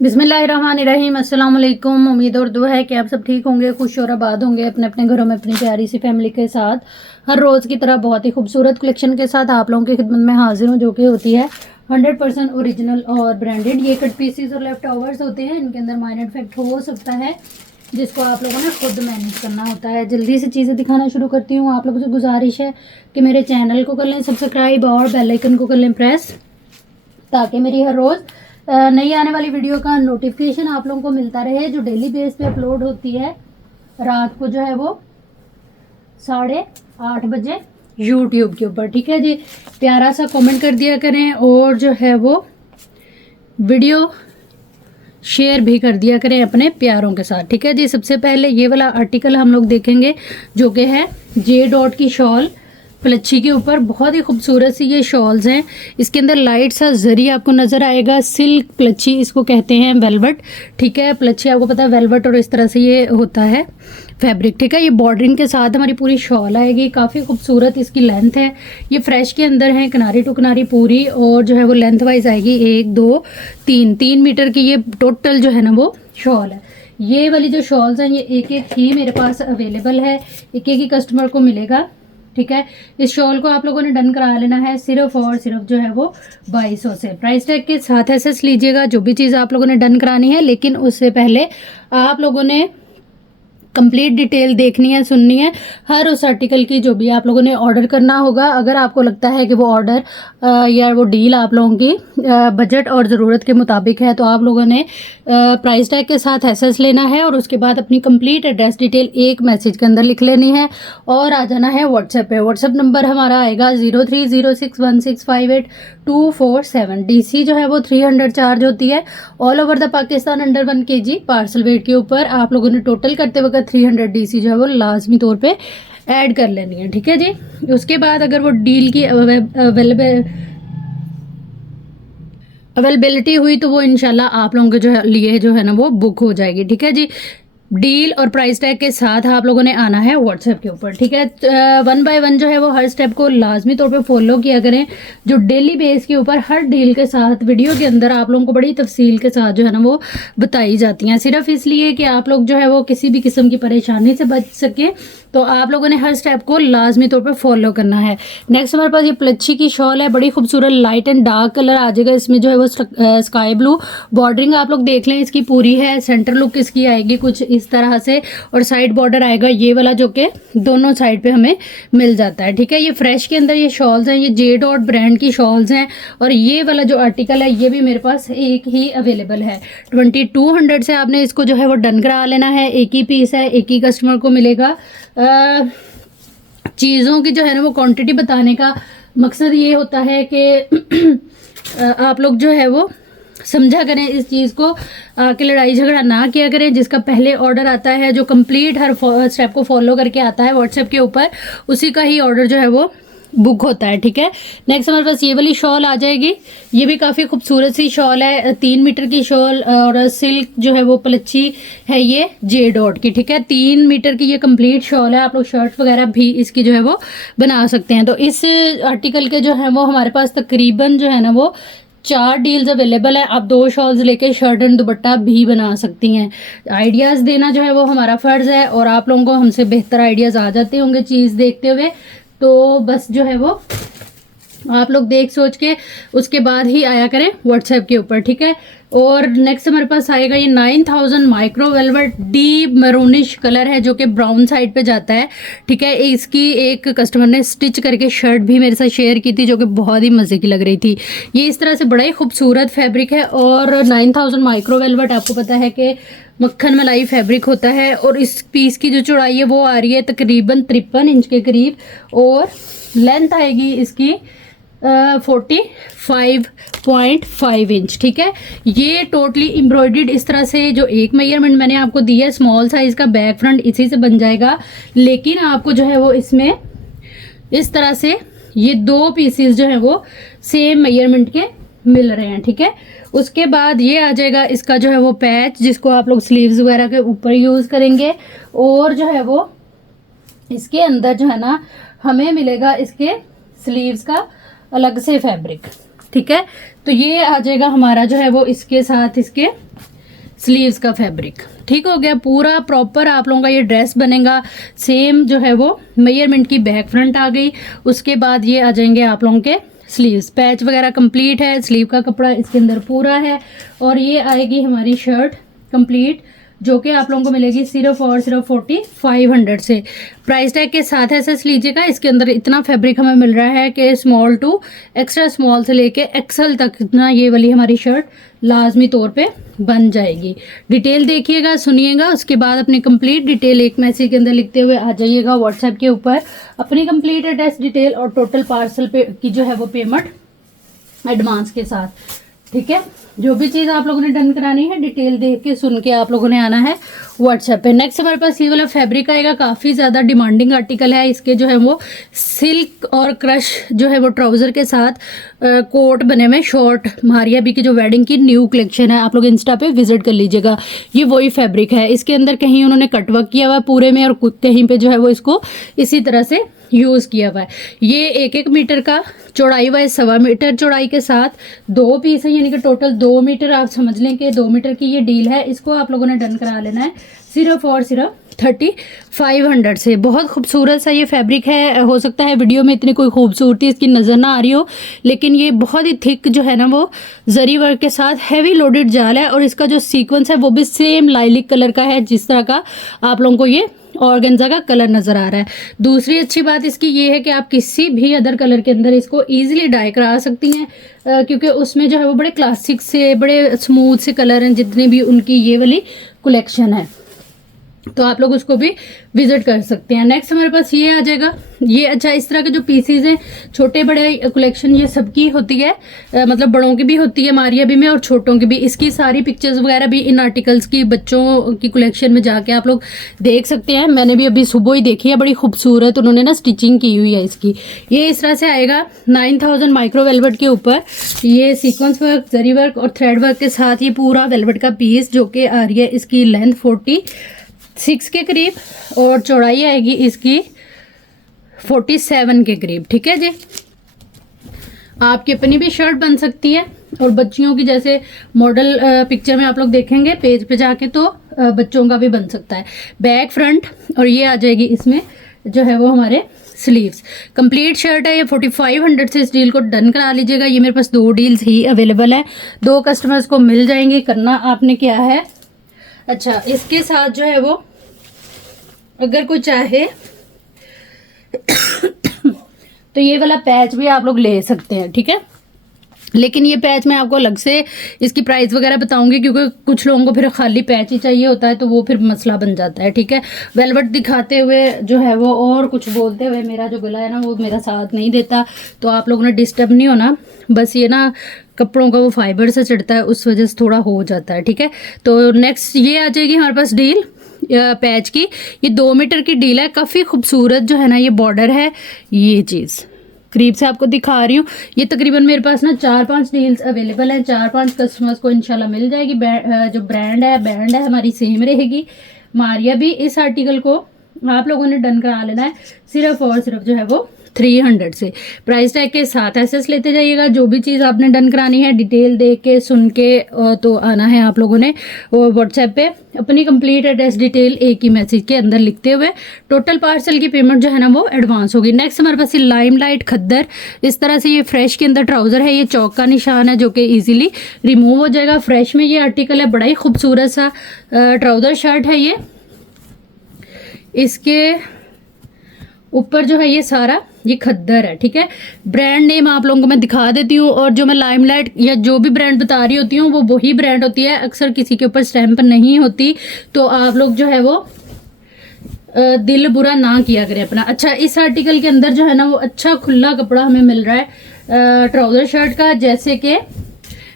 बिस्मिल्लाहिर्रहमानिर्रहीम। अस्सलाम वालेकुम। उम्मीद और दुआ है कि आप सब ठीक होंगे, खुश और आबाद होंगे अपने अपने घरों में अपनी प्यारी सी फैमिली के साथ। हर रोज़ की तरह बहुत ही खूबसूरत कलेक्शन के साथ आप लोगों की खिदमत में हाजिर हूँ, जो कि होती है 100% ओरिजिनल और ब्रांडेड। ये कट पीसीस और लेफ्ट ओवर्स होते हैं, इनके अंदर माइनर इफेक्ट हो सकता है जिसको आप लोगों ने खुद मैनेज करना होता है। जल्दी से चीज़ें दिखाना शुरू करती हूँ। आप लोगों से गुजारिश है कि मेरे चैनल को कर लें सब्सक्राइब और बेल आइकन को कर लें प्रेस, ताकि मेरी हर रोज़ नई आने वाली वीडियो का नोटिफिकेशन आप लोगों को मिलता रहे, जो डेली बेस पे अपलोड होती है रात को, जो है वो 8:30 बजे यूट्यूब के ऊपर। ठीक है जी, प्यारा सा कमेंट कर दिया करें और जो है वो वीडियो शेयर भी कर दिया करें अपने प्यारों के साथ। ठीक है जी, सबसे पहले ये वाला आर्टिकल हम लोग देखेंगे जो कि है जे डॉट की शॉल प्लच्छी के ऊपर। बहुत ही खूबसूरत सी ये शॉल्स हैं। इसके अंदर लाइट सा जरी आपको नज़र आएगा। सिल्क प्लच्छी इसको कहते हैं, वेलवेट। ठीक है, प्लच्छी आपको पता है वेलवेट और इस तरह से ये होता है फैब्रिक। ठीक है, ये बॉर्डरिंग के साथ हमारी पूरी शॉल आएगी। काफ़ी खूबसूरत इसकी लेंथ है। ये फ्रेश के अंदर है, किनारी टू किनारी पूरी, और जो है वो लेंथ वाइज आएगी 1 2 3 मीटर की ये टोटल जो है ना वो शॉल है। ये वाली जो शॉल्स हैं ये एक एक ही मेरे पास अवेलेबल है, एक एक ही कस्टमर को मिलेगा। ठीक है, इस शॉल को आप लोगों ने डन करा लेना है सिर्फ और सिर्फ जो है वो 2200 से। प्राइस टैग के साथ एसएस लीजिएगा जो भी चीज़ आप लोगों ने डन करानी है, लेकिन उससे पहले आप लोगों ने कंप्लीट डिटेल देखनी है, सुननी है हर उस आर्टिकल की जो भी आप लोगों ने ऑर्डर करना होगा। अगर आपको लगता है कि वो ऑर्डर या वो डील आप लोगों की बजट और ज़रूरत के मुताबिक है, तो आप लोगों ने प्राइस टैग के साथ एसएस लेना है और उसके बाद अपनी कंप्लीट एड्रेस डिटेल एक मैसेज के अंदर लिख लेनी है और आ जाना है व्हाट्सएप पे। व्हाट्सएप नंबर हमारा आएगा 0306165247। डीसी जो है वो 300 चार्ज होती है all over the Pakistan under 1 kg parcel weight के ऊपर। आप लोगों ने टोटल करते वक्त 300 डीसी जो है वो लाजमी तौर पे ऐड कर लेनी है। ठीक है जी, उसके बाद अगर वो डील की अवेलेबिलिटी हुई तो वो इंशाल्लाह आप लोगों के जो है लिए जो है ना वो बुक हो जाएगी। ठीक है जी, डील और प्राइस टैग के साथ आप लोगों ने आना है व्हाट्सएप के ऊपर। ठीक है, 1 बाय 1 जो है वो हर स्टेप को लाजमी तौर पे फॉलो किया करें, जो डेली बेस के ऊपर हर डील के साथ वीडियो के अंदर आप लोगों को बड़ी तफसील के साथ जो है ना वो बताई जाती हैं, सिर्फ इसलिए कि आप लोग जो है वो किसी भी किस्म की परेशानी से बच सके। तो आप लोगों ने हर स्टेप को लाजमी तौर पे फॉलो करना है। नेक्स्ट हमारे पास ये प्लच्छी की शॉल है, बड़ी खूबसूरत लाइट एंड डार्क कलर आ जाएगा इसमें, जो है वो स्काई ब्लू बॉर्डरिंग आप लोग देख लें इसकी पूरी है। सेंटर लुक इसकी आएगी कुछ इस तरह से और साइड बॉर्डर आएगा ये वाला जो कि दोनों साइड पे हमें मिल जाता है। ठीक है, ये फ्रेश के अंदर ये शॉल्स हैं, ये जे डॉट ब्रांड की शॉल्स हैं और ये वाला जो आर्टिकल है ये भी मेरे पास एक ही अवेलेबल है। 2200 से आपने इसको जो है वो डन करा लेना है। एक ही पीस है, एक ही कस्टमर को मिलेगा। चीज़ों की जो है ना वो क्वांटिटी बताने का मकसद ये होता है कि आप लोग जो है वो समझा करें इस चीज़ को, कि लड़ाई झगड़ा ना किया करें। जिसका पहले ऑर्डर आता है, जो कंप्लीट हर स्टेप को फॉलो करके आता है व्हाट्सएप के ऊपर, उसी का ही ऑर्डर जो है वो बुक होता है। ठीक है, नेक्स्ट हमारे पास ये वाली शॉल आ जाएगी। ये भी काफ़ी खूबसूरत सी शॉल है, 3 मीटर की शॉल और सिल्क जो है वो प्लच्छी है ये जे डॉट की। ठीक है, 3 मीटर की ये कंप्लीट शॉल है। आप लोग शर्ट वगैरह भी इसकी जो है वो बना सकते हैं। तो इस आर्टिकल के जो है वो हमारे पास तकरीबन जो है ना वो 4 डील्स अवेलेबल है। आप 2 शॉल्स लेके शर्ट एंड दुपट्टा भी बना सकती हैं। आइडियाज़ देना जो है वो हमारा फ़र्ज़ है और आप लोगों को हमसे बेहतर आइडियाज़ आ जाते होंगे चीज़ देखते हुए। तो बस जो है वो आप लोग देख सोच के उसके बाद ही आया करें व्हाट्सएप के ऊपर। ठीक है, और नेक्स्ट हमारे पास आएगा ये 9000 micro velvet deep maroonish colour है, जो कि ब्राउन साइड पे जाता है। ठीक है, इसकी एक कस्टमर ने स्टिच करके शर्ट भी मेरे साथ शेयर की थी, जो कि बहुत ही मज़े की लग रही थी। ये इस तरह से बड़ा ही खूबसूरत फैब्रिक है और 9000 माइक्रो वेलवेट आपको पता है कि मक्खन मलाई फैब्रिक होता है और इस पीस की जो चौड़ाई है वो आ रही है तकरीबन 53 इंच के करीब और लेंथ आएगी इसकी 45.5 इंच। ठीक है, ये टोटली एम्ब्रॉयडर्ड इस तरह से, जो एक मेजरमेंट मैंने आपको दिया है स्मॉल साइज़ का, बैक फ्रंट इसी से बन जाएगा, लेकिन आपको जो है वो इसमें इस तरह से ये 2 पीसेस जो है वो सेम मेजरमेंट के मिल रहे हैं। ठीक है, उसके बाद ये आ जाएगा इसका जो है वो पैच, जिसको आप लोग स्लीव्स वगैरह के ऊपर यूज़ करेंगे और जो है वो इसके अंदर जो है ना हमें मिलेगा इसके स्लीव्स का अलग से फैब्रिक। ठीक है। तो ये आ जाएगा हमारा जो है वो इसके साथ इसके स्लीव्स का फैब्रिक। ठीक हो गया, पूरा प्रॉपर आप लोगों का ये ड्रेस बनेगा। सेम जो है वो मेजरमेंट की बैक फ्रंट आ गई। उसके बाद ये आ जाएंगे आप लोगों के स्लीव्स, पैच वगैरह कंप्लीट है, स्लीव का कपड़ा इसके अंदर पूरा है। और ये आएगी हमारी शर्ट कंप्लीट, जो कि आप लोगों को मिलेगी सिर्फ और सिर्फ 4500 से। प्राइस टैग के साथ एसएस लीजिएगा। इसके अंदर इतना फैब्रिक हमें मिल रहा है कि स्मॉल टू एक्स्ट्रा स्मॉल से लेके एक्सल तक इतना ये वाली हमारी शर्ट लाजमी तौर पे बन जाएगी। डिटेल देखिएगा, सुनिएगा, उसके बाद अपनी कंप्लीट डिटेल एक मैसेज के अंदर लिखते हुए आ जाइएगा व्हाट्सएप के ऊपर, अपनी कंप्लीट एड्रेस डिटेल और टोटल पार्सल पे की जो है वो पेमेंट एडवांस के साथ। ठीक है, जो भी चीज़ आप लोगों ने डन करानी है डिटेल देख के सुन के आप लोगों ने आना है व्हाट्सएप पे। नेक्स्ट हमारे पास ये वाला फैब्रिक आएगा, काफ़ी ज़्यादा डिमांडिंग आर्टिकल है। इसके जो है वो सिल्क और क्रश जो है वो ट्राउज़र के साथ कोट बने हुए शॉर्ट, मारिया बी की जो वेडिंग की न्यू कलेक्शन है, आप लोग इंस्टा पे विजिट कर लीजिएगा। ये वही फैब्रिक है, इसके अंदर कहीं उन्होंने कटवर्क किया हुआ है पूरे में और कहीं पे जो है वो इसको इसी तरह से यूज़ किया हुआ है। ये 1-1 मीटर का चौड़ाई वाइज 1.25 मीटर चौड़ाई के साथ 2 पीस है, यानी कि टोटल 2 मीटर आप समझ लें कि 2 मीटर की ये डील है। इसको आप लोगों ने डन करा लेना है सिर्फ और सिर्फ 3500 से। बहुत खूबसूरत सा ये फैब्रिक है। हो सकता है वीडियो में इतनी कोई खूबसूरती इसकी नज़र ना आ रही हो, लेकिन ये बहुत ही थिक जो है ना वो जरी वर्क के साथ हैवी लोडेड जाल है। और इसका जो सीक्वेंस है वो भी सेम लाइलिक कलर का है, जिस तरह का आप लोगों को ये ऑर्गेन्जा का कलर नजर आ रहा है। दूसरी अच्छी बात इसकी ये है कि आप किसी भी अदर कलर के अंदर इसको इजीली डाई करा सकती हैं, क्योंकि उसमें जो है वो बड़े क्लासिक से बड़े स्मूथ से कलर हैं जितने भी उनकी ये वाली कलेक्शन है, तो आप लोग उसको भी विजिट कर सकते हैं। नेक्स्ट हमारे पास ये आ जाएगा। ये अच्छा, इस तरह के जो पीसीज हैं छोटे बड़े कलेक्शन ये सबकी होती है, मतलब बड़ों की भी होती है मारिया भी में और छोटों की भी। इसकी सारी पिक्चर्स वगैरह भी इन आर्टिकल्स की बच्चों की कलेक्शन में जाके आप लोग देख सकते हैं। मैंने भी अभी सुबह ही देखी है, बड़ी खूबसूरत उन्होंने ना स्टिचिंग की हुई है इसकी। ये इस तरह से आएगा 9000 माइक्रो वेलवेट के ऊपर। ये सीक्वेंस वर्क, जरी वर्क और थ्रेड वर्क के साथ ये पूरा वेलवेट का पीस, जो कि आ रही है इसकी लेंथ 46 के करीब और चौड़ाई आएगी इसकी 47 के करीब। ठीक है जी, आपकी अपनी भी शर्ट बन सकती है और बच्चियों की जैसे मॉडल पिक्चर में आप लोग देखेंगे पेज पे जाके, तो बच्चों का भी बन सकता है। बैक फ्रंट और ये आ जाएगी इसमें जो है वो हमारे स्लीव्स। कंप्लीट शर्ट है ये 4500 से। इस डील को डन करा लीजिएगा। ये मेरे पास 2 डील्स ही अवेलेबल है, 2 कस्टमर्स को मिल जाएंगे। करना आपने क्या है, अच्छा इसके साथ जो है वो अगर कोई चाहे तो ये वाला पैच भी आप लोग ले सकते हैं। ठीक है, लेकिन ये पैच मैं आपको अलग से इसकी प्राइस वगैरह बताऊंगी, क्योंकि कुछ लोगों को फिर खाली पैच ही चाहिए होता है, तो वो फिर मसला बन जाता है। ठीक है, वेलवेट दिखाते हुए जो है वो और कुछ बोलते हुए मेरा जो गला है ना वो मेरा साथ नहीं देता, तो आप लोगों ने डिस्टर्ब नहीं होना। बस ये ना कपड़ों का वो फाइबर से चढ़ता है, उस वजह से थोड़ा हो जाता है। ठीक है, तो नेक्स्ट ये आ जाएगी हमारे पास डील पैच की। ये 2 मीटर की डील है, काफ़ी खूबसूरत जो है ना ये बॉर्डर है। ये चीज़ करीब से आपको दिखा रही हूँ। ये तकरीबन मेरे पास ना 4-5 डील्स अवेलेबल हैं, 4-5 कस्टमर्स को इंशाल्लाह मिल जाएगी। जो बैंड है हमारी सेम रहेगी। मारिया भी इस आर्टिकल को आप लोगों ने डन करा लेना है सिर्फ और सिर्फ जो है वो 300 से। प्राइस टैग के साथ एसएस लेते जाइएगा। जो भी चीज़ आपने डन करानी है डिटेल देख के सुन के तो आना है आप लोगों ने व्हाट्सएप पे, अपनी कंप्लीट एड्रेस डिटेल एक ही मैसेज के अंदर लिखते हुए टोटल पार्सल की पेमेंट जो है ना वो एडवांस होगी। नेक्स्ट हमारे पास ये लाइमलाइट खद्दर, इस तरह से ये फ्रेश के अंदर ट्राउज़र है। ये चौक का निशान है जो कि ईजिली रिमूव हो जाएगा। फ्रेश में ये आर्टिकल है, बड़ा ही खूबसूरत सा ट्राउज़र शर्ट है ये। इसके ऊपर जो है ये सारा ये खद्दर है। ठीक है, ब्रांड नेम आप लोगों को मैं दिखा देती हूँ, और जो मैं लाइमलाइट या जो भी ब्रांड बता रही होती हूँ वो वही ब्रांड होती है, अक्सर किसी के ऊपर स्टैंप नहीं होती, तो आप लोग जो है वो दिल बुरा ना किया करें अपना। अच्छा, इस आर्टिकल के अंदर जो है ना वो अच्छा खुला कपड़ा हमें मिल रहा है ट्राउज़र शर्ट का, जैसे कि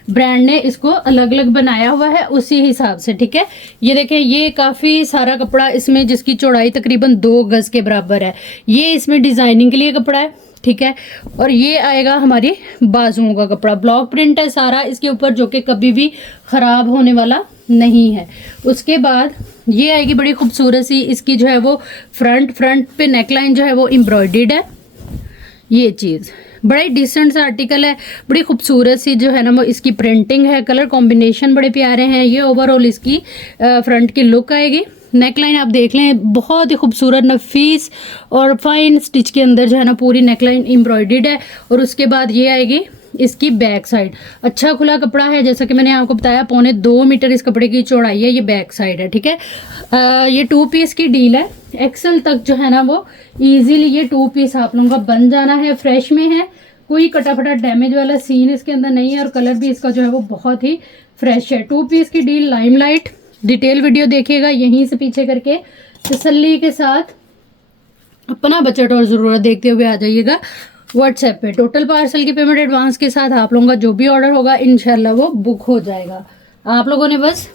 ब्रांड ने इसको अलग अलग बनाया हुआ है उसी हिसाब से। ठीक है, ये देखें, ये काफ़ी सारा कपड़ा इसमें जिसकी चौड़ाई तकरीबन 2 गज के बराबर है। ये इसमें डिज़ाइनिंग के लिए कपड़ा है। ठीक है, और ये आएगा हमारी बाजुओं का कपड़ा, ब्लॉक प्रिंट है सारा इसके ऊपर, जो कि कभी भी ख़राब होने वाला नहीं है। उसके बाद ये आएगी बड़ी खूबसूरत सी, इसकी जो है वो फ्रंट पे नेकलाइन जो है वो एम्ब्रॉयडर्ड है। ये चीज़ बड़ा ही डिसेंट सा आर्टिकल है, बड़ी खूबसूरत सी जो है ना वो इसकी प्रिंटिंग है, कलर कॉम्बिनेशन बड़े प्यारे हैं। ये ओवरऑल इसकी फ्रंट की लुक आएगी। नेकलाइन आप देख लें, बहुत ही खूबसूरत नफीस और फाइन स्टिच के अंदर जो है ना पूरी नेकलाइन एम्ब्रॉयडर्ड है। और उसके बाद ये आएगी इसकी बैक साइड। अच्छा खुला कपड़ा है, जैसा कि मैंने आपको बताया 2.25 मीटर इस कपड़े की चौड़ाई है। ये बैक साइड है, ठीक है। ये 2 पीस की डील है, एक्सल तक जो है ना वो इजीली ये 2 पीस आप लोगों का बन जाना है। फ्रेश में है, कोई कटाफटा डैमेज वाला सीन इसके अंदर नहीं है और कलर भी इसका जो है वो बहुत ही फ्रेश है। 2 पीस की डील लाइमलाइट। डिटेल वीडियो देखिएगा यहीं से पीछे करके, तसल्ली के साथ अपना बजट और ज़रूरत देखते हुए आ जाइएगा व्हाट्सएप पे। टोटल पार्सल की पेमेंट एडवांस के साथ आप लोगों का जो भी ऑर्डर होगा इंशाल्लाह वो बुक हो जाएगा। आप लोगों ने बस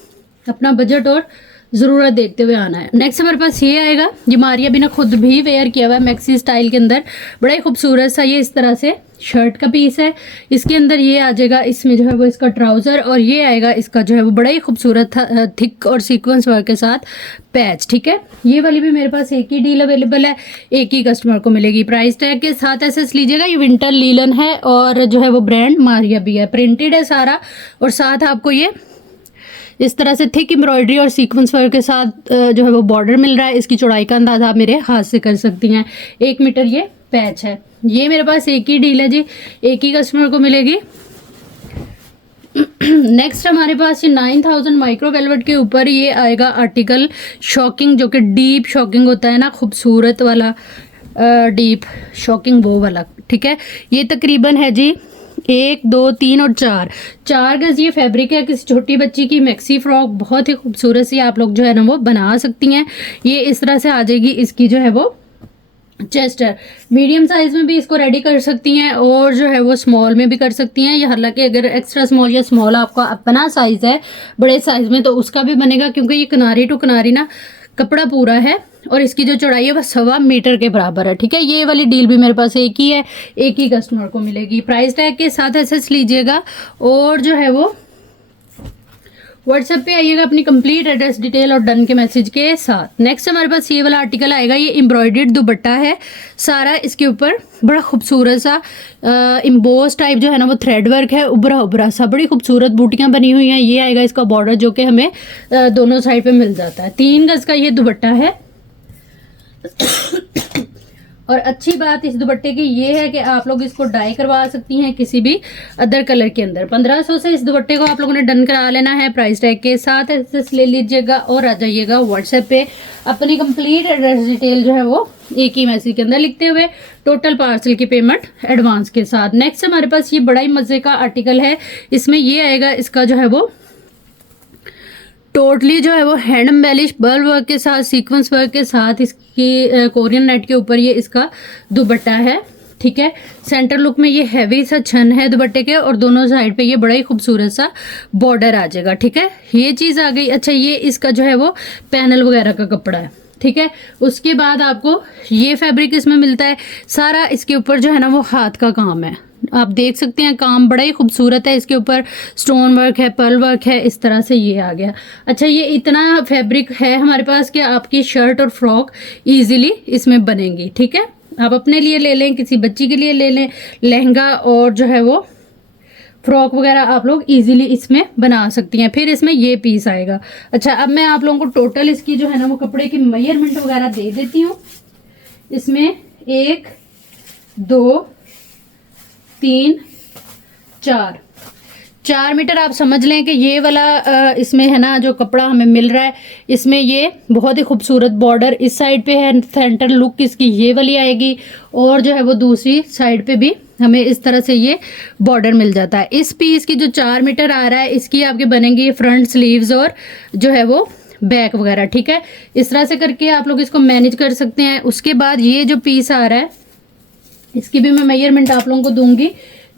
अपना बजट और ज़रूरत देखते हुए आना है। नेक्स्ट हमारे पास ये आएगा, ये मारिया भी ना खुद भी वेयर किया हुआ है मैक्सी स्टाइल के अंदर, बड़ा ही खूबसूरत सा ये इस तरह से शर्ट का पीस है। इसके अंदर ये आ जाएगा, इसमें जो है वो इसका ट्राउज़र और ये आएगा इसका जो है वो बड़ा ही खूबसूरत थिक और सीक्वेंस वर्क के साथ पैच, ठीक है। ये वाली भी मेरे पास एक ही डील अवेलेबल है, एक ही कस्टमर को मिलेगी। प्राइस टैग के साथ ऐसे लीजिएगा। ये विंटर लीलन है और जो है वो ब्रांड मारिया भी है, प्रिंटेड है सारा और साथ आपको ये इस तरह से थिक एम्ब्रॉयडरी और सीक्वेंस वर्क के साथ जो है वो बॉर्डर मिल रहा है। इसकी चौड़ाई का अंदाजा आप मेरे हाथ से कर सकती हैं। 1 मीटर ये पैच है। ये मेरे पास एक ही डील है जी, एक ही कस्टमर को मिलेगी। नेक्स्ट हमारे पास ये 9000 माइक्रो वेलवेट के ऊपर ये आएगा आर्टिकल शॉकिंग, जो कि डीप शॉकिंग होता है ना, खूबसूरत वाला डीप शॉकिंग वो वाला, ठीक है। ये तकरीबन है जी 1, 2, 3 और 4 गज ये फैब्रिक है। किसी छोटी बच्ची की मैक्सी फ्रॉक बहुत ही खूबसूरत सी आप लोग जो है ना वो बना सकती हैं। ये इस तरह से आ जाएगी इसकी जो है वो चेस्टर। मीडियम साइज में भी इसको रेडी कर सकती हैं और जो है वो स्मॉल में भी कर सकती हैं। या हालांकि अगर एक्स्ट्रा स्मॉल या स्मॉल आपका अपना साइज है बड़े साइज में तो उसका भी बनेगा, क्योंकि ये किनारी टू किनारी ना कपड़ा पूरा है और इसकी जो चौड़ाई है वह 1.25 मीटर के बराबर है, ठीक है। ये वाली डील भी मेरे पास एक ही है, एक ही कस्टमर को मिलेगी। प्राइस टैग के साथ एसएस लीजिएगा और जो है वो व्हाट्सएप पे आइएगा अपनी कंप्लीट एड्रेस डिटेल और डन के मैसेज के साथ। नेक्स्ट हमारे पास ये वाला आर्टिकल आएगा, ये एम्ब्रॉयडर्ड दुपट्टा है सारा। इसके ऊपर बड़ा खूबसूरत सा इम्बोस टाइप जो है ना वो थ्रेड वर्क है, उभरा उभरा सा, बड़ी खूबसूरत बूटियां बनी हुई हैं। ये आएगा इसका बॉर्डर जो कि हमें दोनों साइड पे मिल जाता है। 3 गज का ये दुपट्टा है। और अच्छी बात इस दुपट्टे की ये है कि आप लोग इसको डाई करवा सकती हैं किसी भी अदर कलर के अंदर। 1500 से इस दुपट्टे को आप लोगों ने डन करा लेना है। प्राइस टैग के साथ एड्रेस ले लीजिएगा और आ जाइएगा व्हाट्सएप पे अपनी कंप्लीट एड्रेस डिटेल जो है वो एक ही मैसेज के अंदर लिखते हुए टोटल पार्सल की पेमेंट एडवांस के साथ। नेक्स्ट हमारे पास ये बड़ा ही मजे का आर्टिकल है। इसमें ये आएगा इसका जो है वो टोटली जो है वो हैंड एम्बेलिश बर्ल वर्क के साथ सीक्वेंस वर्क के साथ इसकी कोरियन नेट के ऊपर ये इसका दुपट्टा है, ठीक है। सेंटर लुक में ये हैवी सा छन है दुपट्टे के और दोनों साइड पे ये बड़ा ही खूबसूरत सा बॉर्डर आ जाएगा, ठीक है। ये चीज़ आ गई। अच्छा, ये इसका जो है वो पैनल वगैरह का कपड़ा है, ठीक है। उसके बाद आपको ये फैब्रिक इसमें मिलता है सारा। इसके ऊपर जो है ना वो हाथ का काम है, आप देख सकते हैं, काम बड़ा ही खूबसूरत है। इसके ऊपर स्टोन वर्क है, पर्ल वर्क है, इस तरह से ये आ गया। अच्छा, ये इतना फैब्रिक है हमारे पास कि आपकी शर्ट और फ्रॉक इजीली इसमें बनेंगी, ठीक है। आप अपने लिए ले लें, किसी बच्ची के लिए ले लें, लहंगा और जो है वो फ्रॉक वगैरह आप लोग इजीली इसमें बना सकती हैं। फिर इसमें ये पीस आएगा। अच्छा, अब मैं आप लोगों को टोटल इसकी जो है ना वो कपड़े की मेजरमेंट वगैरह दे देती हूँ। इसमें 1, 2, 3, 4 मीटर आप समझ लें कि ये वाला इसमें है ना जो कपड़ा हमें मिल रहा है। इसमें ये बहुत ही खूबसूरत बॉर्डर इस साइड पे है, सेंटर लुक इसकी ये वाली आएगी और जो है वो दूसरी साइड पे भी हमें इस तरह से ये बॉर्डर मिल जाता है। इस पीस की जो 4 मीटर आ रहा है इसकी आपके बनेंगी फ्रंट स्लीव्स और जो है वो बैक वगैरह, ठीक है। इस तरह से करके आप लोग इसको मैनेज कर सकते हैं। उसके बाद ये जो पीस आ रहा है इसकी भी मैं मेजरमेंट आप लोगों को दूंगी।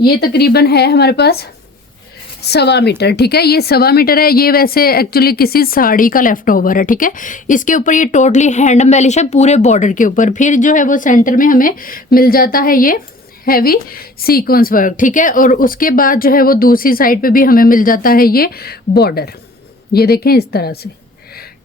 ये तकरीबन है हमारे पास 1.25 मीटर, ठीक है। ये 1.25 मीटर है। ये वैसे एक्चुअली किसी साड़ी का लेफ्ट ओवर है, ठीक है। इसके ऊपर ये टोटली हैंड एम्बेलिश है पूरे बॉर्डर के ऊपर। फिर जो है वो सेंटर में हमें मिल जाता है ये हैवी सीक्वेंस वर्क, ठीक है। और उसके बाद जो है वो दूसरी साइड पे भी हमें मिल जाता है ये बॉर्डर, ये देखें इस तरह से,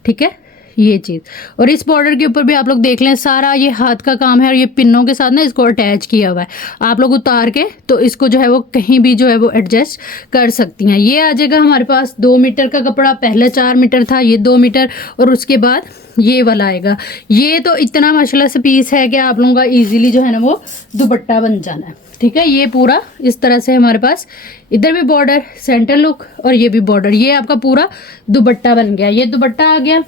ठीक है। ये चीज़। और इस बॉर्डर के ऊपर भी आप लोग देख लें, सारा ये हाथ का काम है और ये पिनों के साथ ना इसको अटैच किया हुआ है। आप लोग उतार के तो इसको जो है वो कहीं भी जो है वो एडजस्ट कर सकती हैं। ये आ जाएगा हमारे पास 2 मीटर का कपड़ा, पहले 4 मीटर था, ये 2 मीटर, और उसके बाद ये वाला आएगा। ये तो इतना माशाल्लाह से पीस है कि आप लोगों का ईजिली जो है ना वो दुपट्टा बन जाना है। ठीक है, ये पूरा इस तरह से हमारे पास, इधर भी बॉर्डर, सेंटर लुक, और ये भी बॉर्डर, ये आपका पूरा दुपट्टा बन गया। ये दुपट्टा आ गया,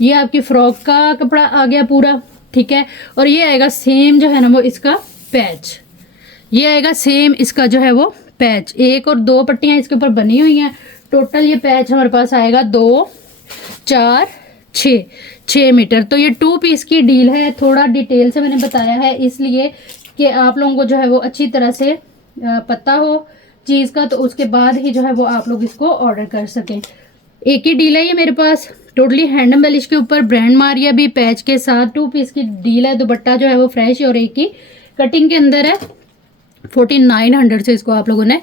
ये आपकी फ्रॉक का कपड़ा आ गया पूरा। ठीक है, और ये आएगा सेम जो है ना वो इसका पैच, ये आएगा सेम इसका जो है वो पैच। 1 और 2 पट्टियां इसके ऊपर बनी हुई हैं। टोटल ये पैच हमारे पास आएगा 2, 4, 6 मीटर। तो ये 2 पीस की डील है। थोड़ा डिटेल से मैंने बताया है इसलिए कि आप लोगों को जो है वो अच्छी तरह से पता हो चीज़ का, तो उसके बाद ही जो है वो आप लोग इसको ऑर्डर कर सकें। एक ही डील है ये मेरे पास, टोटली हैंड एम्बेलिश के ऊपर ब्रांड मारिया भी पैच के साथ 2 पीस की डील है। दुपट्टा जो है वो फ्रेश और एक ही कटिंग के अंदर है। 4900 से इसको आप लोगों ने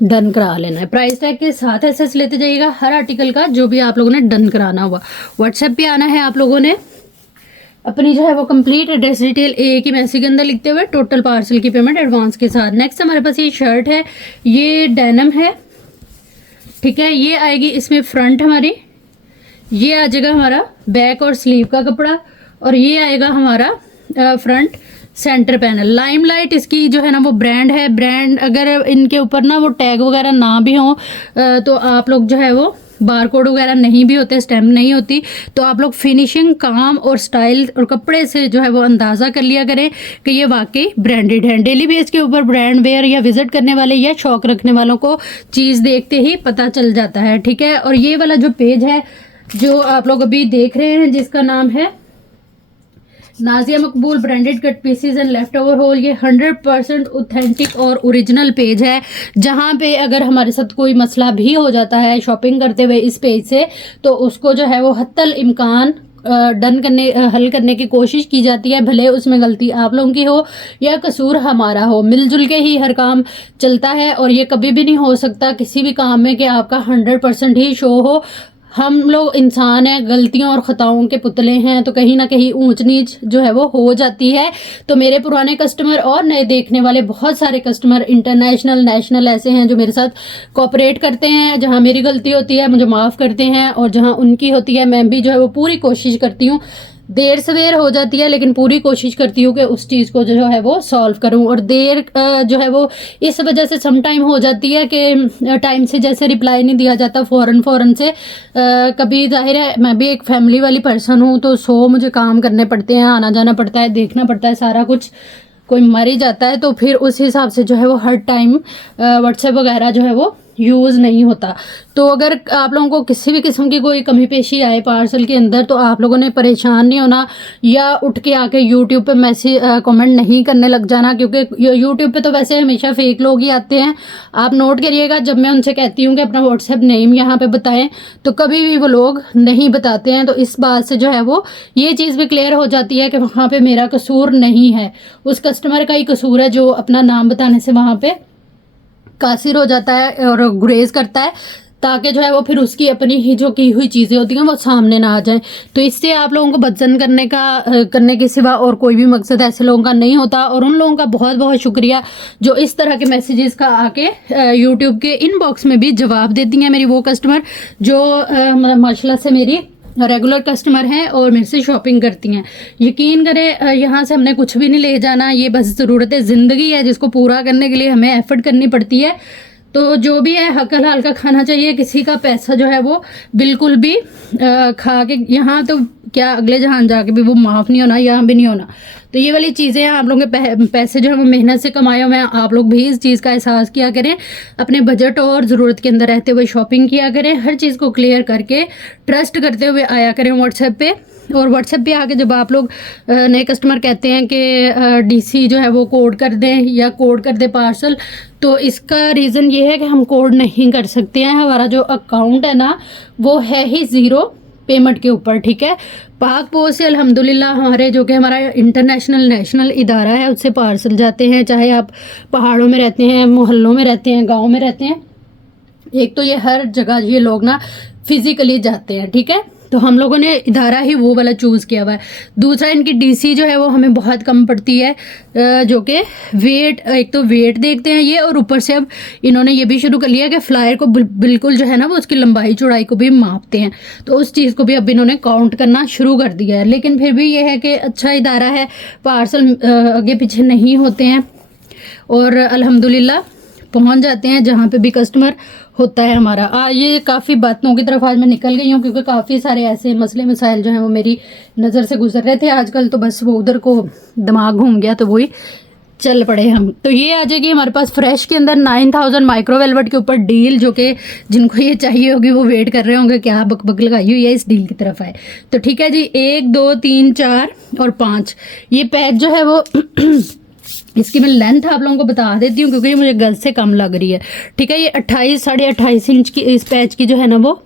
डन करा लेना है। प्राइस टैग के साथ एसएस लेते जाइएगा हर आर्टिकल का, जो भी आप लोगों ने डन कराना हुआ। व्हाट्सएप पे आना है आप लोगों ने, अपनी जो है वो कंप्लीट एड्रेस डिटेल एक ही मैसेज के अंदर लिखते हुए टोटल पार्सल की पेमेंट एडवांस के साथ। नेक्स्ट हमारे पास ये शर्ट है, ये डेनिम है। ठीक है, ये आएगी इसमें फ्रंट हमारी, ये आ जाएगा हमारा बैक और स्लीव का कपड़ा, और ये आएगा हमारा फ्रंट सेंटर पैनल। लाइमलाइट इसकी जो है ना वो ब्रांड है। ब्रांड अगर इनके ऊपर ना वो टैग वगैरह ना भी हो तो आप लोग जो है वो बारकोड वगैरह नहीं भी होते, स्टैम्प नहीं होती, तो आप लोग फिनिशिंग, काम और स्टाइल और कपड़े से जो है वो अंदाज़ा कर लिया करें कि ये वाकई ब्रांडेड है। डेली बेस के ऊपर ब्रांड वेयर या विजिट करने वाले या शौक रखने वालों को चीज़ देखते ही पता चल जाता है। ठीक है, और ये वाला जो पेज है जो आप लोग अभी देख रहे हैं, जिसका नाम है Nazia Maqbool branded cut pieces and left over whole, ये 100% ऑथेंटिक और ओरिजिनल पेज है। जहाँ पे अगर हमारे साथ कोई मसला भी हो जाता है शॉपिंग करते हुए इस पेज से, तो उसको जो है वो हत्तल इम्कान हल करने की कोशिश की जाती है। भले उसमें गलती आप लोगों की हो या कसूर हमारा हो, मिलजुल के ही हर काम चलता है। और ये कभी भी नहीं हो सकता किसी भी काम में कि आपका 100% ही शो हो। हम लोग इंसान हैं, गलतियों और ख़ताओं के पुतले हैं, तो कहीं ना कहीं ऊंच नीच जो है वो हो जाती है। तो मेरे पुराने कस्टमर और नए देखने वाले बहुत सारे कस्टमर इंटरनेशनल, नेशनल ऐसे हैं जो मेरे साथ कोऑपरेट करते हैं। जहां मेरी गलती होती है मुझे माफ़ करते हैं, और जहां उनकी होती है मैं भी जो है वो पूरी कोशिश करती हूँ। देर सवेर हो जाती है लेकिन पूरी कोशिश करती हूँ कि उस चीज़ को जो है वो सॉल्व करूँ। और देर जो है वो इस वजह से सम टाइम हो जाती है कि टाइम से जैसे रिप्लाई नहीं दिया जाता फ़ौरन से। कभी जाहिर है मैं भी एक फैमिली वाली पर्सन हूँ, तो 100 मुझे काम करने पड़ते हैं, आना जाना पड़ता है, देखना पड़ता है सारा कुछ। कोई मर ही जाता है तो फिर उस हिसाब से जो है वो हर टाइम व्हाट्सएप वगैरह जो है वो यूज़ नहीं होता। तो अगर आप लोगों को किसी भी किस्म की कोई कमी पेशी आए पार्सल के अंदर, तो आप लोगों ने परेशान नहीं होना या उठ के आके यूट्यूब पे मैसेज कमेंट नहीं करने लग जाना, क्योंकि यूट्यूब पे तो वैसे हमेशा फेक लोग ही आते हैं। आप नोट करिएगा, जब मैं उनसे कहती हूँ कि अपना व्हाट्सएप नेम यहाँ पे बताएं, तो कभी भी वो लोग नहीं बताते हैं। तो इस बात से जो है वो ये चीज़ भी क्लियर हो जाती है कि वहाँ पर मेरा कसूर नहीं है, उस कस्टमर का ही कसूर है जो अपना नाम बताने से वहाँ पर कासिर हो जाता है और गुरेज करता है, ताकि जो है वो फिर उसकी अपनी ही जो की हुई चीज़ें होती हैं वो सामने ना आ जाएं। तो इससे आप लोगों को बदजन करने के सिवा और कोई भी मकसद ऐसे लोगों का नहीं होता। और उन लोगों का बहुत बहुत शुक्रिया जो इस तरह के मैसेजेस का आके यूट्यूब के इनबॉक्स में भी जवाब देती हैं। मेरी वो कस्टमर जो माशाल्लाह से मेरी रेगुलर कस्टमर हैं और मेरे से शॉपिंग करती हैं। यकीन करें यहाँ से हमने कुछ भी नहीं ले जाना, ये बस ज़रूरत ज़िंदगी है जिसको पूरा करने के लिए हमें एफर्ट करनी पड़ती है। तो जो भी है हक हलाल का खाना चाहिए। किसी का पैसा जो है वो बिल्कुल भी खा के यहाँ तो क्या अगले जहान जाके भी वो माफ़ नहीं होना, यहाँ भी नहीं होना। तो ये वाली चीज़ें हैं, आप लोगों के पैसे जो है वो मेहनत से कमाए हुए हैं। आप लोग भी इस चीज़ का एहसास किया करें, अपने बजट और ज़रूरत के अंदर रहते हुए शॉपिंग किया करें, हर चीज़ को क्लियर करके ट्रस्ट करते हुए आया करें व्हाट्सएप पे। और व्हाट्सएप पे आके जब आप लोग नए कस्टमर कहते हैं कि डीसी जो है वो कोड कर दें या कोड कर दे पार्सल, तो इसका रीज़न ये है कि हम कोड नहीं कर सकते हैं। हमारा जो अकाउंट है ना वो है ही ज़ीरो पेमेंट के ऊपर। ठीक है, पाक पोस्ट से अल्हम्दुलिल्लाह हमारे जो कि हमारा इंटरनेशनल नेशनल इदारा है उससे पार्सल जाते हैं, चाहे आप पहाड़ों में रहते हैं, मोहल्लों में रहते हैं, गाँव में रहते हैं। एक तो ये हर जगह ये लोग ना फिज़िकली जाते हैं। ठीक है, तो हम लोगों ने इदारा ही वो वाला चूज़ किया हुआ है। दूसरा, इनकी डीसी जो है वो हमें बहुत कम पड़ती है, जो कि वेट, एक तो वेट देखते हैं ये, और ऊपर से अब इन्होंने ये भी शुरू कर लिया कि फ्लायर को बिल्कुल जो है ना वो उसकी लंबाई चौड़ाई को भी मापते हैं, तो उस चीज़ को भी अब इन्होंने काउंट करना शुरू कर दिया है। लेकिन फिर भी ये है कि अच्छा इदारा है, पार्सल आगे पीछे नहीं होते हैं और अल्हम्दुलिल्लाह पहुंच जाते हैं जहाँ पे भी कस्टमर होता है हमारा। ये काफ़ी बातों की तरफ आज मैं निकल गई हूँ, क्योंकि काफ़ी सारे ऐसे मसले मसाइल जो हैं वो मेरी नज़र से गुजर रहे थे आजकल, तो बस वो उधर को दिमाग घूम गया, तो वही चल पड़े हम। तो ये आ जाएगी हमारे पास फ्रेश के अंदर 9000 माइक्रो वेलवेट के ऊपर डील, जो कि जिनको ये चाहिए होगी वो वेट कर रहे होंगे क्या बकबक लगाई हुई है इस डील की तरफ आए। तो ठीक है जी, 1 2 3 4 और 5 ये पैच जो है वो इसकी मैं लेंथ आप लोगों को बता देती हूँ, क्योंकि ये मुझे गज से कम लग रही है। ठीक है, ये 28 साढ़े 28 इंच की इस पैच की जो है ना वो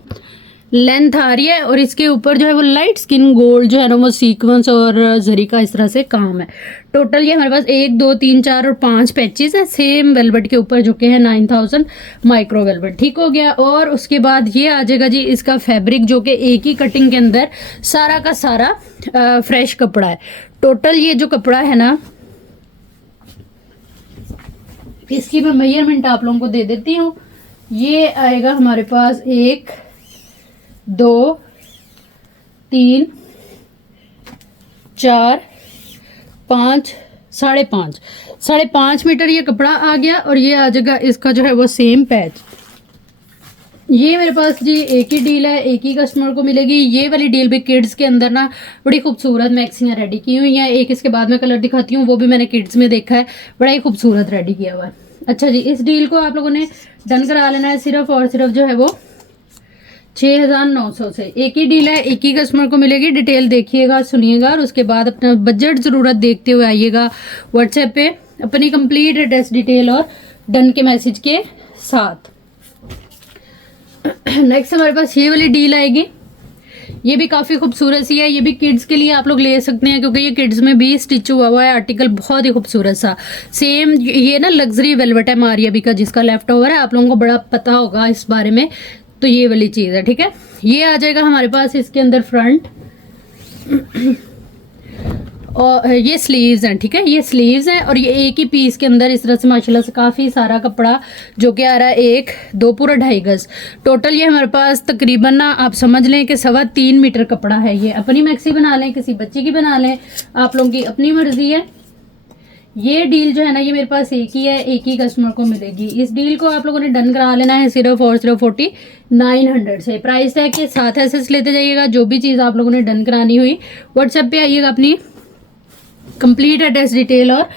लेंथ आ रही है, और इसके ऊपर जो है वो लाइट स्किन गोल्ड जो है ना वो सीक्वेंस और जरी का इस तरह से काम है। टोटल ये हमारे पास 1 2 3 4 और 5 पैचेस है सेम वेलवेट के ऊपर, जो कि है 9000 माइक्रो वेलवेट। ठीक हो गया। और उसके बाद ये आ जाएगा जी इसका फैब्रिक, जो कि एक ही कटिंग के अंदर सारा का सारा फ्रेश कपड़ा है। टोटल ये जो कपड़ा है ना, इसकी मैं मेजरमेंट आप लोगों को दे देती हूँ। ये आएगा हमारे पास 1 2 3 4 5 5.5 मीटर ये कपड़ा आ गया। और ये आ जाएगा इसका जो है वो सेम पैच। ये मेरे पास जी एक ही डील है, एक ही कस्टमर को मिलेगी। ये वाली डील भी किड्स के अंदर ना बड़ी खूबसूरत मैक्सियाँ रेडी की हुई हैं। एक इसके बाद में कलर दिखाती हूँ, वो भी मैंने किड्स में देखा है, बड़ा ही खूबसूरत रेडी किया हुआ है। अच्छा जी, इस डील को आप लोगों ने डन करा लेना है सिर्फ और सिर्फ जो है वो 6900 से। एक ही डील है, एक ही कस्टमर को मिलेगी। डिटेल देखिएगा, सुनिएगा, और उसके बाद अपना बजट ज़रूरत देखते हुए आइएगा व्हाट्सएप पे अपनी कंप्लीट एड्रेस डिटेल और डन के मैसेज के साथ। नेक्स्ट हमारे पास ये वाली डील आएगी। ये भी काफ़ी खूबसूरत सी है। ये भी किड्स के लिए आप लोग ले सकते हैं, क्योंकि ये किड्स में भी स्टिच हुआ हुआ है आर्टिकल, बहुत ही खूबसूरत सा। सेम ये ना लग्जरी वेलवेट है मारियाबी का, जिसका लेफ्ट ओवर है, आप लोगों को बड़ा पता होगा इस बारे में। तो ये वाली चीज़ है। ठीक है, ये आ जाएगा हमारे पास इसके अंदर फ्रंट, और ये स्लीव्स हैं। ठीक है, ये स्लीव्स हैं, और ये एक ही पीस के अंदर इस तरह से माशाल्लाह से काफ़ी सारा कपड़ा, जो कि आ रहा है 1 2 पूरा 2.5 गज। टोटल ये हमारे पास तकरीबन ना आप समझ लें कि 3.25 मीटर कपड़ा है। ये अपनी मैक्सी बना लें, किसी बच्चे की बना लें, आप लोगों की अपनी मर्जी है। ये डील जो है ना ये मेरे पास एक ही है, एक ही कस्टमर को मिलेगी। इस डील को आप लोगों ने डन करा लेना है सिर्फ और सिर्फ 4900 से। प्राइस टैग के साथ एसेस लेते जाइएगा। जो भी चीज़ आप लोगों ने डन करानी हुई व्हाट्सएप पे आइएगा अपनी कंप्लीट एड्रेस डिटेल और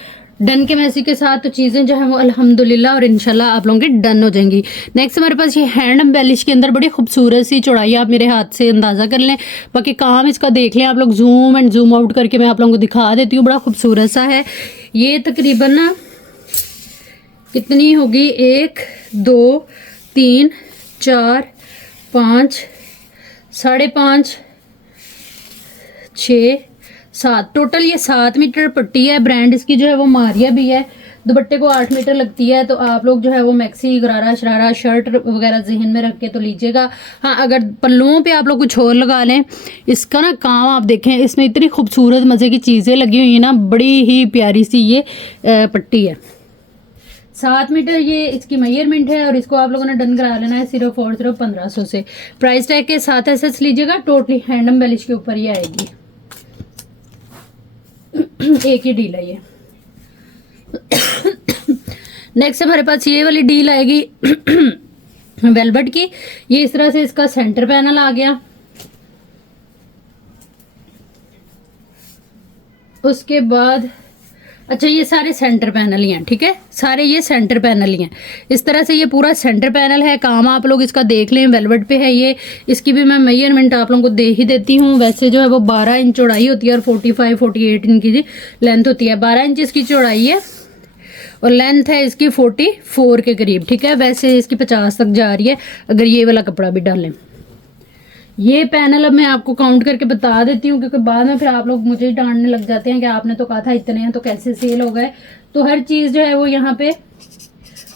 डन के मैसेज के साथ, तो चीज़ें जो है वो अल्हम्दुलिल्लाह और इंशाल्लाह आप लोगों की डन हो जाएंगी। नेक्स्ट हमारे पास ये हैंड एम्बेलिश के अंदर बड़ी खूबसूरत सी चौड़ाई, आप मेरे हाथ से अंदाज़ा कर लें, बाकी काम इसका देख लें आप लोग, जूम एंड जूम आउट करके मैं आप लोगों को दिखा देती हूँ। बड़ा खूबसूरत सा है। ये तकरीबन ना कितनी होगी, 1 2 3 4 5 5.5 6 7, टोटल ये 7 मीटर पट्टी है। ब्रांड इसकी जो है वो मारिया भी है। दुपट्टे को 8 मीटर लगती है। तो आप लोग जो है वो मैक्सी गरारा शरारा शर्ट वगैरह जहन में रख के तो लीजिएगा। हाँ, अगर पल्लुओं पे आप लोग कुछ और लगा लें, इसका ना काम आप देखें, इसमें इतनी खूबसूरत मज़े की चीज़ें लगी हुई हैं ना, बड़ी ही प्यारी सी ये पट्टी है। 7 मीटर ये इसकी मेजरमेंट है, और इसको आप लोगों ने डन करा लेना है सिर्फ और सिर्फ 1500 से। प्राइस टैग के साथ एसेस लीजिएगा। टोटली हैंड एम्बेलिश के ऊपर ही आएगी। एक ही डील है ये। नेक्स्ट हमारे पास ये वाली डील आएगी वेलवेट की। ये इस तरह से इसका सेंटर पैनल आ गया। उसके बाद अच्छा, ये सारे सेंटर पैनल ही हैं। ठीक है, सारे ये सेंटर पैनल ही हैं। इस तरह से ये पूरा सेंटर पैनल है। काम आप लोग इसका देख लें, वेलवेट पे है ये। इसकी भी मैं मेजरमेंट आप लोगों को दे ही देती हूँ। वैसे जो है वो 12 इंच चौड़ाई होती है और 45-48 इनकी लेंथ होती है। 12 इंच इसकी चौड़ाई है और लेंथ है इसकी 44 के करीब। ठीक है, वैसे इसकी 50 तक जा रही है अगर ये वाला कपड़ा भी डालें। ये पैनल अब मैं आपको काउंट करके बता देती हूँ, क्योंकि बाद में फिर आप लोग मुझे ही डांटने लग जाते हैं कि आपने तो कहा था इतने हैं तो कैसे सेल हो गए। तो हर चीज़ जो है वो यहाँ पे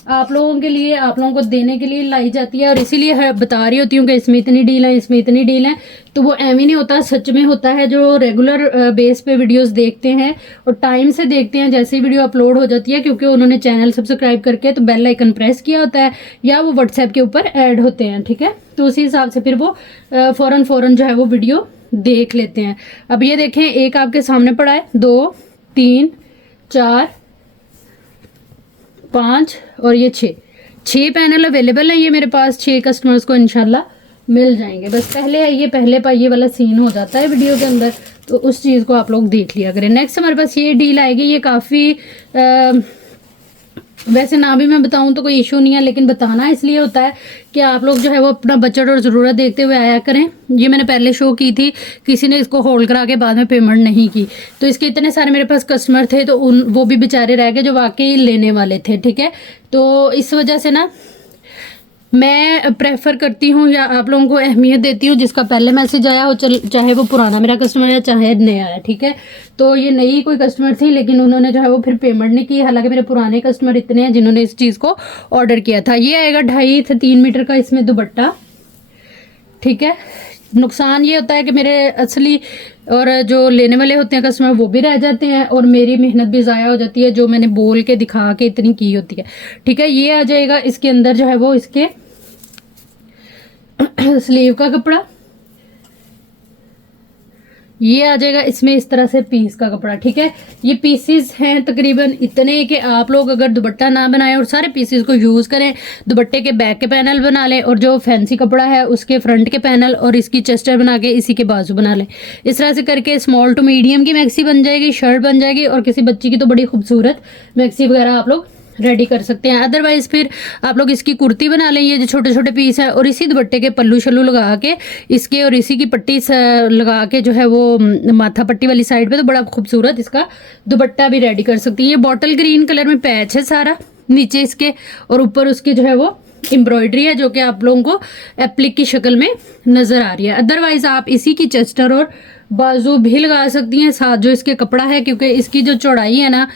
आप लोगों के लिए, आप लोगों को देने के लिए लाई जाती है, और इसीलिए बता रही होती हूँ कि इसमें इतनी डील है, इसमें इतनी डील है। तो वो एवं नहीं होता, सच में होता है। जो रेगुलर बेस पे वीडियोस देखते हैं और टाइम से देखते हैं, जैसे ही वीडियो अपलोड हो जाती है, क्योंकि उन्होंने चैनल सब्सक्राइब करके तो बेल आइकन प्रेस किया होता है, या वो व्हाट्सएप के ऊपर ऐड होते हैं, ठीक है। तो उसी हिसाब से फिर वो फ़ौरन जो है वो वीडियो देख लेते हैं। अब ये देखें, एक आपके सामने पड़ा है, 2 3 4 5 और ये 6 पैनल अवेलेबल है। ये मेरे पास 6 कस्टमर्स को इंशाल्लाह मिल जाएंगे। बस पहले पाइये वाला सीन हो जाता है वीडियो के अंदर, तो उस चीज़ को आप लोग देख लिया करें। नेक्स्ट हमारे पास ये डील आएगी। ये काफ़ी वैसे ना भी मैं बताऊं तो कोई इशू नहीं है, लेकिन बताना इसलिए होता है कि आप लोग जो है वो अपना बजट और ज़रूरत देखते हुए आया करें। ये मैंने पहले शो की थी, किसी ने इसको होल्ड करा के बाद में पेमेंट नहीं की, तो इसके इतने सारे मेरे पास कस्टमर थे, तो वो भी बेचारे रह गए जो वाकई लेने वाले थे, ठीक है। तो इस वजह से ना मैं प्रेफर करती हूँ, या आप लोगों को अहमियत देती हूँ, जिसका पहले मैसेज आया हो, चाहे वो पुराना मेरा कस्टमर है चाहे नया है, ठीक है। तो ये नई कोई कस्टमर थी, लेकिन उन्होंने जो है वो फिर पेमेंट नहीं की। हालांकि मेरे पुराने कस्टमर इतने हैं जिन्होंने इस चीज़ को ऑर्डर किया था। ये आएगा 2.5 से 3 मीटर का इसमें दुपट्टा, ठीक है। नुकसान ये होता है कि मेरे असली और जो लेने वाले होते हैं कस्टमर, वो भी रह जाते हैं, और मेरी मेहनत भी ज़ाया हो जाती है, जो मैंने बोल के दिखा के इतनी की होती है, ठीक है। ये आ जाएगा इसके अंदर जो है वो इसके स्लीव का कपड़ा, ये आ जाएगा इसमें इस तरह से पीस का कपड़ा, ठीक है। ये पीसेस हैं तकरीबन इतने कि आप लोग अगर दुपट्टा ना बनाएं और सारे पीसेस को यूज़ करें, दुपट्टे के बैक के पैनल बना लें, और जो फैंसी कपड़ा है उसके फ्रंट के पैनल, और इसकी चेस्टर बना के इसी के बाजू बना लें। इस तरह से करके स्मॉल टू मीडियम की मैक्सी बन जाएगी, शर्ट बन जाएगी, और किसी बच्ची की तो बड़ी खूबसूरत मैक्सी वगैरह आप लोग रेडी कर सकते हैं। अदरवाइज फिर आप लोग इसकी कुर्ती बना लें, ये जो छोटे छोटे पीस है, और इसी दुपट्टे के पल्लू शल्लू लगा के इसके और इसी की पट्टी लगा के जो है वो माथा पट्टी वाली साइड पे, तो बड़ा खूबसूरत इसका दुपट्टा भी रेडी कर सकती हैं। ये बॉटल ग्रीन कलर में पैच है सारा नीचे इसके, और ऊपर उसके जो है वो एम्ब्रॉयडरी है, जो कि आप लोगों को एप्लिक की शक्ल में नजर आ रही है। अदरवाइज आप इसी की चेस्टर और बाजू भी लगा सकती हैं साथ जो इसके कपड़ा है, क्योंकि इसकी जो चौड़ाई है ना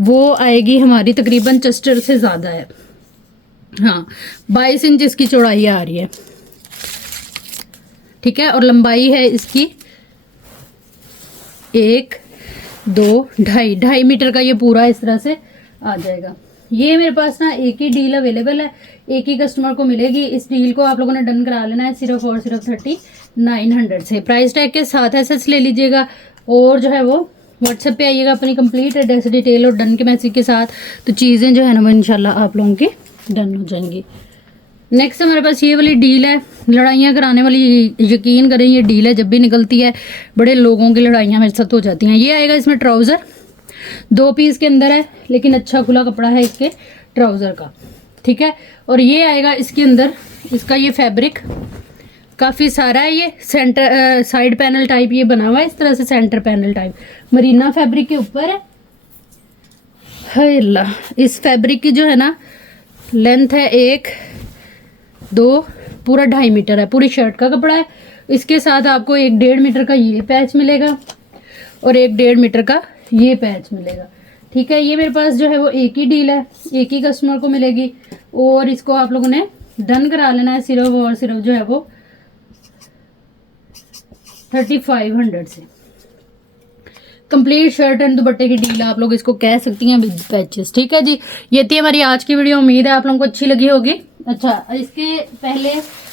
वो आएगी हमारी तकरीबन चेस्टर से ज़्यादा है। हाँ, 22 इंच इसकी चौड़ाई आ रही है, ठीक है। और लंबाई है इसकी 1 2 2.5 मीटर का ये पूरा इस तरह से आ जाएगा। ये मेरे पास ना एक ही डील अवेलेबल है, एक ही कस्टमर को मिलेगी। इस डील को आप लोगों ने डन करा लेना है सिर्फ और सिर्फ 3900 से। प्राइस टैग के साथ एसएस ले लीजिएगा, और जो है वो व्हाट्सएप पे आइएगा अपनी कंप्लीट एड्रेस डिटेल और डन के मैसेज के साथ, तो चीज़ें जो है ना वो इंशाल्लाह आप लोगों की डन हो जाएंगी। नेक्स्ट हमारे पास ये वाली डील है, लड़ाइयाँ कराने वाली। यकीन करें ये डील है, जब भी निकलती है बड़े लोगों की लड़ाइयाँ मेरे साथ हो जाती हैं। ये आएगा इसमें ट्राउज़र, 2 पीस के अंदर है, लेकिन अच्छा खुला कपड़ा है इसके ट्राउज़र का, ठीक है। और ये आएगा इसके अंदर, इसका ये फैब्रिक काफ़ी सारा है। ये सेंटर साइड पैनल टाइप ये बना हुआ है इस तरह से, centre panel type Marina fabric के ऊपर है। हाय अल्लाह, इस फैब्रिक की जो है ना लेंथ है 1 2 पूरा 2.5 मीटर है, पूरी शर्ट का कपड़ा है। इसके साथ आपको 1 1.5 मीटर का ये पैच मिलेगा, और 1 1.5 मीटर का ये पैच मिलेगा, ठीक है। ये मेरे पास जो है वो एक ही डील है, एक ही कस्टमर को मिलेगी, और इसको आप लोगों ने डन करा लेना है सिर्फ और सिर्फ जो है वो 3500 से। कंप्लीट शर्ट एंड दुपट्टे की डील आप लोग इसको कह सकती हैं विद पैचेस, ठीक है जी। ये थी हमारी आज की वीडियो, उम्मीद है आप लोगों को अच्छी लगी होगी। अच्छा, इसके पहले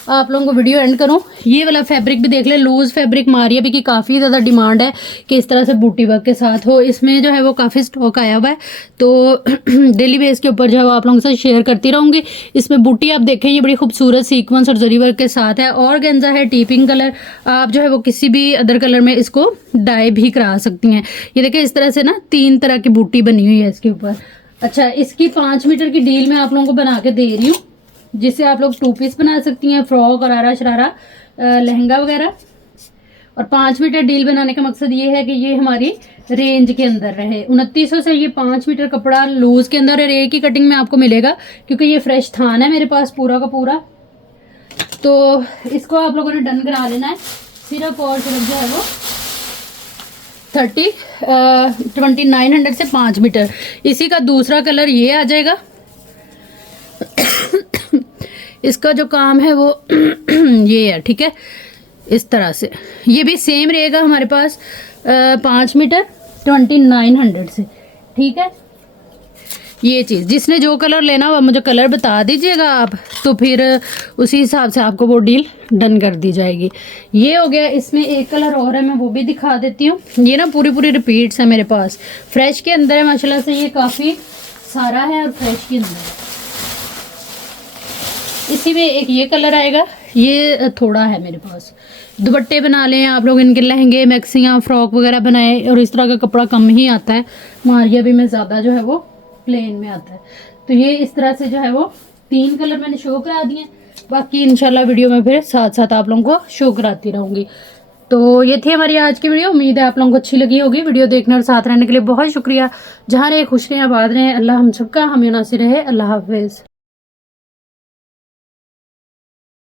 आप लोगों को वीडियो एंड करूं, ये वाला फैब्रिक भी देख ले, लूज फैब्रिक मारिया भी की काफ़ी ज़्यादा डिमांड है कि इस तरह से बूटी वर्क के साथ हो। इसमें जो है वो काफ़ी स्टॉक आया हुआ है, तो डेली बेस के ऊपर जो है वो आप लोगों के साथ शेयर करती रहूँगी। इसमें बूटी आप देखें, ये बड़ी खूबसूरत सीक्वेंस और जरी वर्क के साथ है। और गेंजा है टीपिंग कलर, आप जो है वो किसी भी अदर कलर में इसको डाई भी करा सकती हैं। ये देखें इस तरह से ना 3 तरह की बूटी बनी हुई है इसके ऊपर। अच्छा, इसकी 5 मीटर की डील मैं आप लोगों को बना के दे रही हूँ, जिससे आप लोग 2 पीस बना सकती हैं, फ्रॉक, अरारा शरारा, लहंगा वगैरह। और 5 मीटर डील बनाने का मकसद ये है कि ये हमारी रेंज के अंदर रहे। 2900 से ये 5 मीटर कपड़ा लूज के अंदर, और एक ही कटिंग में आपको मिलेगा, क्योंकि ये फ्रेश थान है मेरे पास पूरा का पूरा। तो इसको आप लोगों ने डन करा लेना है सिर्फ और सिर्फ जो है वो 2900 से 5 मीटर। इसी का दूसरा कलर ये आ जाएगा, इसका जो काम है वो ये है, ठीक है। इस तरह से ये भी सेम रहेगा हमारे पास 5 मीटर 2900 से, ठीक है। ये चीज़ जिसने जो कलर लेना हो मुझे कलर बता दीजिएगा आप, तो फिर उसी हिसाब से आपको वो डील डन कर दी जाएगी। ये हो गया। इसमें एक कलर और है, मैं वो भी दिखा देती हूँ। ये ना पूरी रिपीट्स है मेरे पास। फ्रेश के अंदर है माशाल्लाह से, ये काफ़ी सारा है और फ्रेश के अंदर है। इसी में एक ये कलर आएगा, ये थोड़ा है मेरे पास। दुपट्टे बना लें आप लोग, इनके लहंगे मैक्सियाँ फ्रॉक वगैरह बनाए, और इस तरह का कपड़ा कम ही आता है। मारिया भी में ज़्यादा जो है वो प्लेन में आता है। तो ये इस तरह से जो है वो 3 कलर मैंने शो करा दिए। बाकी इंशाल्लाह वीडियो में फिर साथ साथ आप लोगों को शो कराती रहूँगी। तो ये थी हमारी आज की वीडियो। उम्मीद है आप लोगों को अच्छी लगी होगी। वीडियो देखने और साथ रहने के लिए बहुत शुक्रिया। जहाँ रहे खुश रहें, आबाद रहें। अल्लाह हम सबका हमें नासिर रहे। अल्लाह हाफिज़।